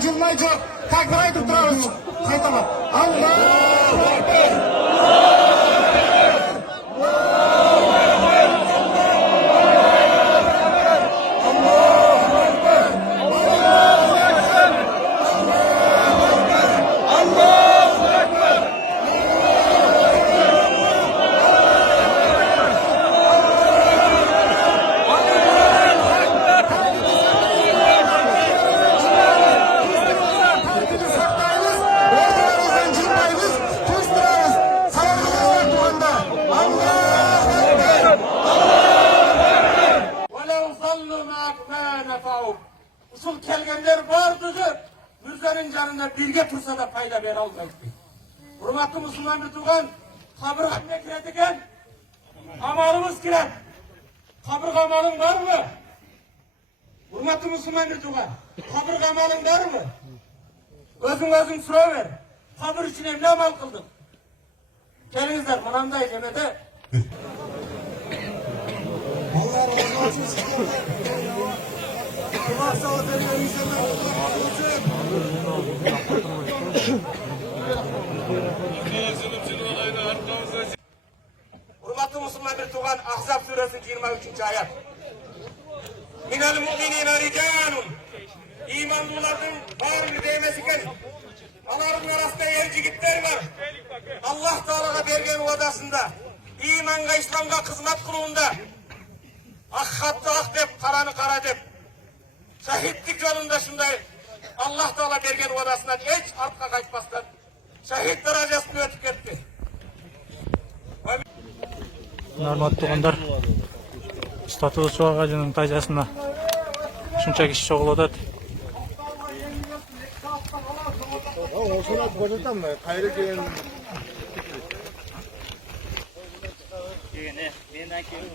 jilmaychi takbir aytib turamiz. Qaytaman. Allohu akbar. Usul kelgenler vardı, Mürze'nin canına bilge tursa da fayda veren olmayız. Hürmetli Müslüman bir tuğan, kabırgamına kiretiken, amalımız kiret. Kabırgamalın var mı? Hürmetli Müslüman bir tuğan, kabırgamalın var mı? Özün sıra ver. Kabır için evli amal kıldık. Gelinizler, mınandayız yemede. Allah razı olsun. Hürmetli Müslüman bir tuğan Ahzab suresi 23. ayet. Minel mu'minine ricalun. İmanlıların var mı değmesi gelin. Onların arasında elçigitler var. Allah Teala'ga bergen vadasında, imanға, İslamga hizmet kılığında, hakkatı hak dep, karanı kara dep, şahitlik yolunda şunday Allah Teala bergen vadasından hiç artka kaçmasdan şahit derecesini ötüp ketти. Hormatly tuğanlar, Statılçı ağacının taycasına şuncha kishi çog'ilib o'tadi. Mendan keyin